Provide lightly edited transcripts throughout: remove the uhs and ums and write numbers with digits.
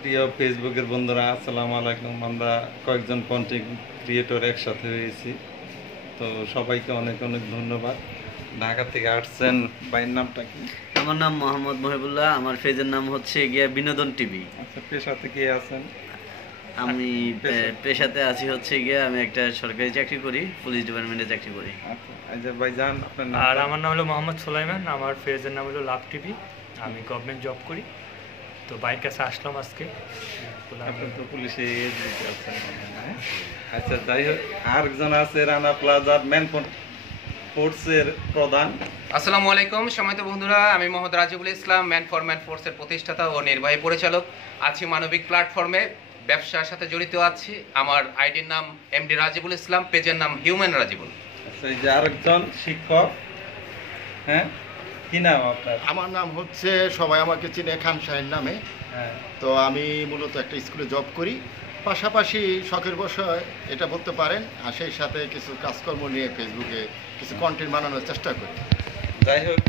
প্রিয় ফেসবুকের বন্ধুরা, আসসালামু আলাইকুম। আমরা কয়েকজন কন্টেন্ট ক্রিয়েটর একসাথে হয়েছি, তো সবাইকে অনেক অনেক ধন্যবাদ। ঢাকা থেকে আসছেন, ভাইয়ের নামটা কি? আমার নাম মোহাম্মদ মহিবুল্লাহ। আমার পেজের নাম হচ্ছে গিয়া বিনোদন টিভি। আচ্ছা, পেশাতে কে আছেন? আমি পেশাতে আছি হচ্ছে গিয়া আমি একটা সরকারি চাকরি করি, পুলিশ ডিপার্টমেন্টে চাকরি করি। আচ্ছা ভাইজান, আপনার নাম? আর আমার নাম হলো মোহাম্মদ সুলাইমান। আমার পেজের নাম হলো লাভ টিভি। আমি গভর্নমেন্ট জব করি, তো বাইরের কাছে আসলাম আজকে। আপনি তো পুলিশে ডিউটি আছেন মনে হয়, হ্যাঁ? আচ্ছা, যাই হোক, আরেকজন আছে রানা প্লাজার ম্যান ফোর্সের প্রধান। আসসালামু আলাইকুম সম্মানিত বন্ধুরা, আমি মোহাম্মদ রাজিবুল ইসলাম, ম্যান ফর ম্যান ফোর্সের প্রতিষ্ঠাতা ও নির্বাহী পরিচালক। আছি মানবিক প্ল্যাটফর্মে, ব্যবসার সাথে জড়িত আছি। আমার আইডির নাম এমডি রাজিবুল ইসলাম, পেজের নাম হিউম্যান রাজিবুল। আচ্ছা, এই যে আরেকজন শিক্ষক, হ্যাঁ, কি নাম আপনার? আমার নাম হচ্ছে, সবাই আমাকে চিনে খান শাহের নামে। হ্যাঁ, তো আমি মূলত একটা স্কুলে জব করি, পাশাপাশি শখের বিষয় এটা বলতে পারেন, আর সেই সাথে কিছু কাজকর্ম নিয়ে ফেসবুকে কিছু কন্টেন্ট বানানোর চেষ্টা করি। যাই হোক,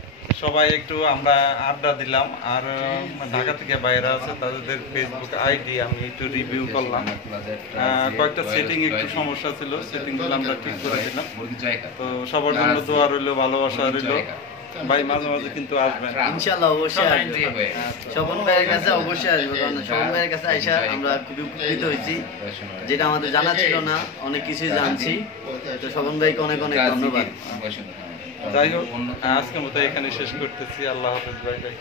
সবাই একটু আমরা আড্ডা দিলাম। আর ঢাকা থেকে বাইরে আছে তাদের ফেসবুক আইডি আমি একটু রিভিউ করলাম। কয়েকটা সেটিং একটু সমস্যা ছিল, সেটিংগুলো আমরা ঠিক করে দিলাম। তো সবার জন্য দোয়া রইলো, ভালোবাসা রইলো। ভাই মাঝে মাঝে কিন্তু আসবেন ইনশাআল্লাহ, অবশ্যই আসবো। স্বপন ভাইয়ের কাছে অবশ্যই আসবো, কারণ স্বপন ভাইয়ের কাছে আইসা আমরা খুবই উপকৃত হয়েছি, যেটা আমাদের জানা ছিল না, অনেক কিছুই জানছি। তো স্বপন ভাইকে অনেক অনেক ধন্যবাদ। যাই হোক, আজকের মতো এখানে শেষ করতেছি। আল্লাহ হাফেজ, ভাই ভাই।